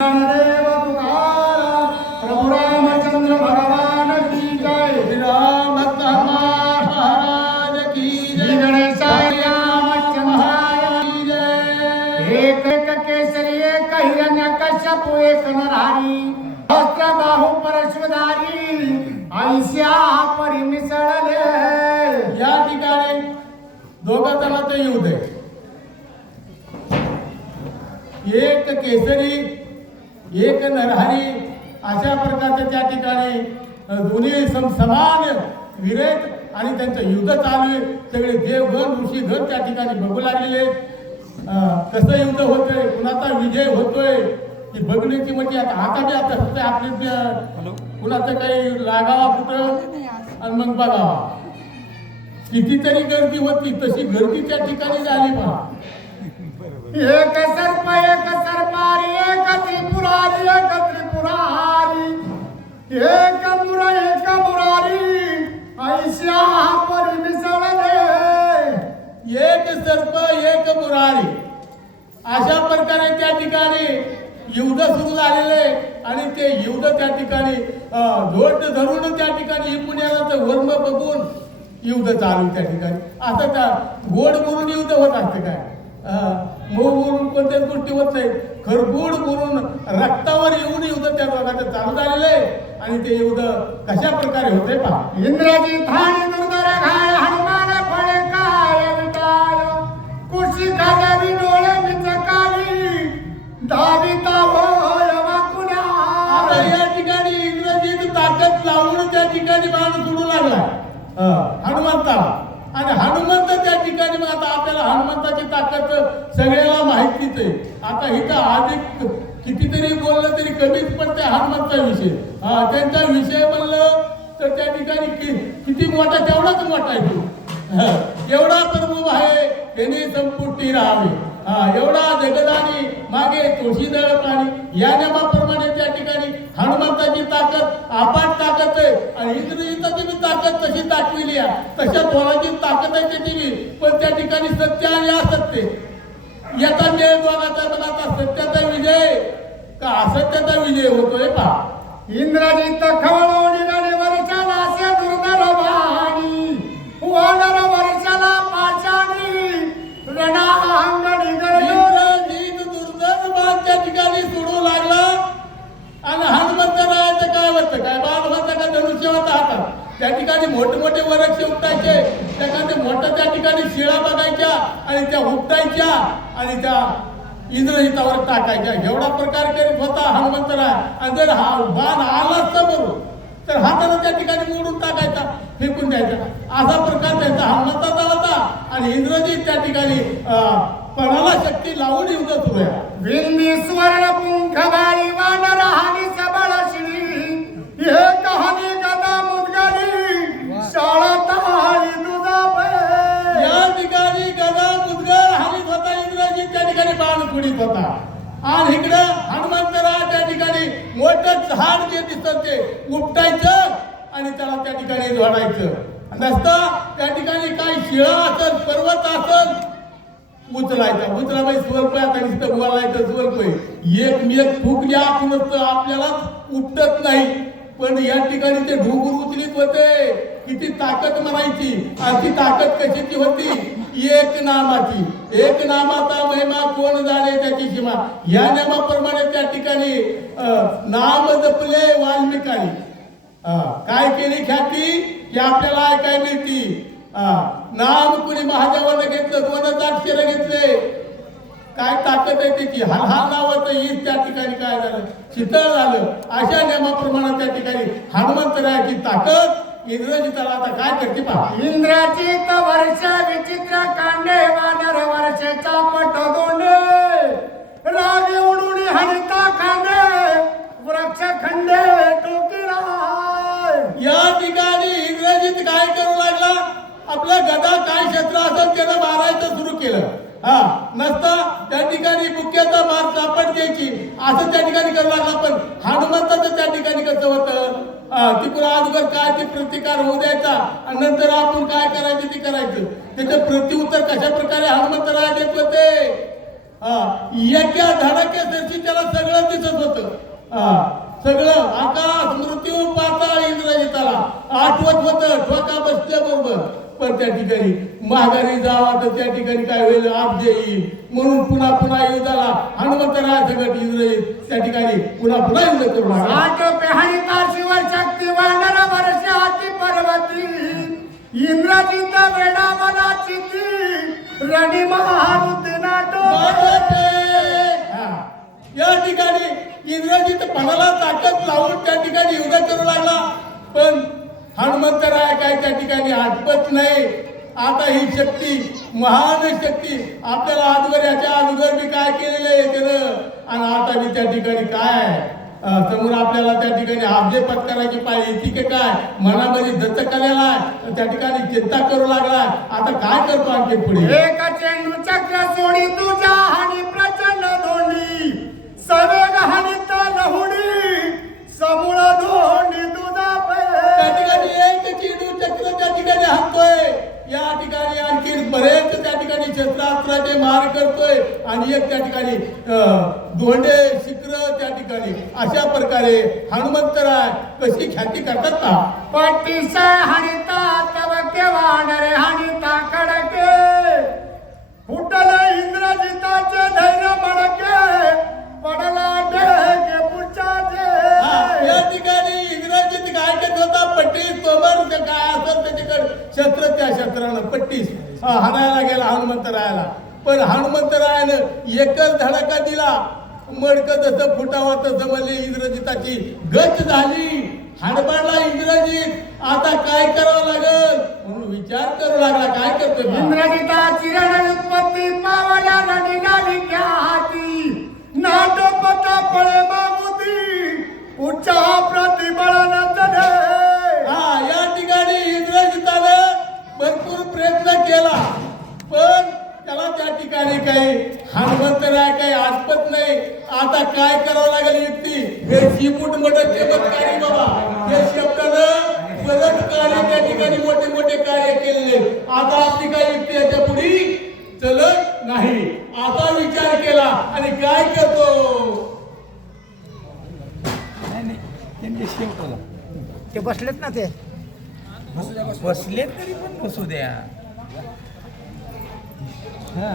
देव तुकाराम प्रभु रामचंद्र भगवान की जय। श्री राम भक्त हनुमान महाराज की श्री जय। गणेशाय रामचंद्राय की जय। एक एक केसरी एक हिरण्यकश्यप एक नरहरी सहस्र बाहु परशुधारी ऐस्या परी मिसळले। या ठिकाणी दोघं जणांचं युद्ध आहे. एक केसरी एक नरहरी अशा प्रकारचे त्या ठिकाणी दोन्ही समान वीरेत आणि त्यांचं युद्ध चालू आहे. सगळे देवगण ऋषीगण त्या ठिकाणी बघू लागलेले. कसं युद्ध होतंय, कुणाचा विजय होतोय ती बघण्याची म्हणजे आता बी आता सध्या आपले कुणाचं काही लागावा कुठं आणि मग बघावा. कितीतरी गर्दी होती, तशी गर्दी त्या ठिकाणी झाली. पहा, एक सर्प एक सर्पारी एक त्रिपुरारी एक त्रिपुरारी एक मुरारी ऐस्या परी मिसळले। एक सर्प एक मुरारी अशा प्रकारे त्या ठिकाणी युद्ध सुरू झालेले. आणि ते युद्ध त्या ठिकाणी जोड धरून त्या ठिकाणी पुण्याला वर्म बघून युद्ध चालू त्या ठिकाणी. असं का गोड बोलून युद्ध होत असते काय? मऊ बोलून कोणत्याच गोष्टी होत नाही. खरगोड बोलून रक्तावर येऊन युद्ध त्या दोघांचं चालू झालेलं आहे. आणि ते युद्ध कशा प्रकारे होते पहा. इंद्राजी ठाणी दुर्धर घाय हनुमान फळे काय विटाळ कुशी खाजावी डोळे मिचकावी धाविता होय वाकुण्या। आता या ठिकाणी इंग्रजीत ताकद लावून त्या ठिकाणी बाण सोडू लागला हनुमंताला. आणि हनुमंत त्या ठिकाणी मग आता आपल्याला हनुमंताची ताकद सगळ्याला माहितीच आहे. आता इथं अधिक कितीतरी बोललं तरी कमीच पडते हनुमंता विषय. त्यांचा विषय म्हणलं तर त्या ठिकाणी किती मोठा तेवढाच मोठा आहे तो. एवढा प्रभू आहे त्याने संपुष्टी राहावी. एवढा जगदानी मागे तुळशीदळ पाणी या नियमाप्रमाणे त्या ठिकाणी हनुमंताची ताकद अपाट ताकद आहे. आणि इंद्रजिताची बी ताकद तशी दाखविली आहे. तशा दोघांची ताकद आहे त्याची बी. पण त्या ठिकाणी सत्य आणि असत्य याचा मेळ दोघांचा. पण आता सत्याचा विजय का असत्याचा विजय होतोय पहा. इंद्रजित खवळून निघाले वर्षाला असे दुर्धर वाणी वानर वर्षाला पाचानी रणांगणी गरजो। इंद्रजित दुर्धर बाण त्या ठिकाणी सोडू लागला. आणि हनुमंतरायाचं काय होतं, काय बाण होतं का धनुष्य होता हातात. त्या ठिकाणी मोठे वृक्ष उपटायचे, त्यामध्ये मोठ्या त्या ठिकाणी शिळा बघायच्या आणि त्या उपटायच्या आणि त्या इंद्रजितावर टाकायच्या. एवढा प्रकार करीत होता हनुमंतराय. आणि जर हा बाण आलाच तर बरोबर तर हातानं त्या ठिकाणी मोडून टाकायचा, फेकून द्यायचा. असा प्रकार त्यांचा हनुमंताचा होता. आणि इंद्रजित त्या ठिकाणी पणाला शक्ती लावून युद्ध सुरू आहे. विंदी स्वर्ण पुंख बाळी वानर हानी सबळ शिळी हे कहाणी गदा मुदगली शाळा ताळी तुझा पै। या ठिकाणी गदा मुदगल हानीत होता इंद्रजित त्या ठिकाणी बाण सोडित होता. आणि इकडं हनुमंतराय त्या ठिकाणी मोठं झाड जे दिसत ते उपटायचं आणि त्याला त्या ठिकाणी जोडायचं. नसता त्या ठिकाणी काही शिळा असेल पर्वत असेल उचलायचा. उचला म्हणजे स्वल्प आता नुसतं बोलायचं स्वल्प एक ठुकली आपणच आपल्यालाच उपटत नाही. पण या ठिकाणी ते ढुगूर उचलीत होते. किती ताकद म्हणायची. आणि ती ताकद कशाची होती? एक नामाची. एक नामाचा महिमा कोण जाणे त्याची सीमा. या नियमाप्रमाणे त्या ठिकाणी नाम जपले वाल्मिकांनी. काय केली ख्याती की आपल्याला ऐकाय मिळती. नाम कुणी महादेवानं घेतलं, 2 अक्षर घेतले. काय ताकद आहे त्याची. हलहाल नावाचं हीच त्या ठिकाणी काय झालं, शीतळ झालं. अशा नियमाप्रमाणे त्या ठिकाणी हनुमंतरायाची ताकद इंद्रजिताला आता काय करते पहा. इंद्रजित वर्ष विचित्र कांडे वानर वर्षाचा पट दोंडे रागे उडून हरिता खांदे वृक्ष खंडे टोकीला। या ठिकाणी इंद्रजित काय करू लागला, आपलं गदा काय क्षेत्र असेल त्यानं मारायचं सुरू केलं. नसता त्या ठिकाणी मुख्याचा मार चापट द्यायची असं त्या ठिकाणी करू लागला. पण हनुमंताचं त्या ठिकाणी कसं होतं, तिकडं अगोदर काय ते प्रतिकार होऊ द्यायचा आणि नंतर आपण काय करायचं ते करायचं. त्याचं प्रत्युत्तर कशा प्रकारे हनुमंतराय देत होते. एका धडाक्यासाठी त्याला सगळं दिसत होतं. सगळं आकाश मृत्यू पाताळ इंद्रजिताला आठवत होतं ठोका बसल्याबरोबर. पण त्या ठिकाणी माघारी जावा तर त्या ठिकाणी काय होईल, आप येईल म्हणून पुन्हा पुन्हा युद्धाला हनुमंतराय सगळं इंद्रजित त्या ठिकाणी पुन्हा पुन्हा युद्ध करू लागला. आठ पेहाणी ताशीवर शक्ती वानर वर्ष हाती पर्वती इंद्रजित वेडा मनाची ती रणी मारुती नाटो. या ठिकाणी इंद्रजित पणाला ताकद लावून त्या ठिकाणी युद्ध करू लागला. पण हनुमंतराय काय त्या ठिकाणी आटपत नाही. आता ही शक्ती महान शक्ती आपल्याला आजवर याच्या अगोदर मी काय केलेलं आहे त्यानं, आणि आता मी त्या ठिकाणी काय समोर आपल्याला त्या ठिकाणी अब्जे पत्कराची पाळी ती की काय मनामध्ये दत्तक आलेला आहे. त्या ठिकाणी चिंता करू लागला. आता काय करतो आणखी पुढे. एक चेंडू चक्र सोडी तुझ्या हानी प्रचंड धोंडी सवेग हानीत लहुडी समूळ धोंडी तुझा त्या ठिकाणी एक चेंडू चक्र त्या ठिकाणी हाणतोय. या ठिकाणी आणखी बरेच त्या ठिकाणी शस्त्रास्त्राचे मार करतोय आणि एक त्या ठिकाणी धोंडे शिखर त्या ठिकाणी अशा प्रकारे हनुमंतराय कशी ख्याती करतात का. पट्टीसा हानिता तव केवानरे हानिता कडके फुटले इंद्रजिताचे धैर्य मडके पडला ढेके पुढच्याचे. या ठिकाणी इंग्रजीत काय करत होता पट्टीस तोबर काय असत त्याच्याकडे शस्त्र त्या शस्त्रानं पट्टीस हाणायला गेला हनुमंतरायाला. पण हनुमंतरायानं एकच धडाका दिला. मडकं जसं फुटावं तसं म्हणजे इंद्रजिताची गत झाली. हाडबाडला इंद्रजित. आता काय करावं लागल म्हणून विचार करू लागला. काय करतोय इंद्रजिताची रणउत्पत्ती पावल्या निघाली ख्याती नाटोपता पळे मागुती उच्चा प्रतिबळानं चढे. या ठिकाणी इंद्रजितानं भरपूर प्रयत्न केला पण त्याला त्या ठिकाणी काही हनुमंतराय काही आठवत नाही. आता काय करावं लागेल युक्ती. हे शिपूट मोठं चमत्कारी बाबा हे शब्दानं बरंच कार्य त्या ठिकाणी मोठे मोठे कार्य केलेले. आता आपली काही युक्ती याच्या पुढे चलत नाही. आता विचार केला आणि काय करतो. ते बसलेत ना ते बसलेत तरी पण बसू द्या. हा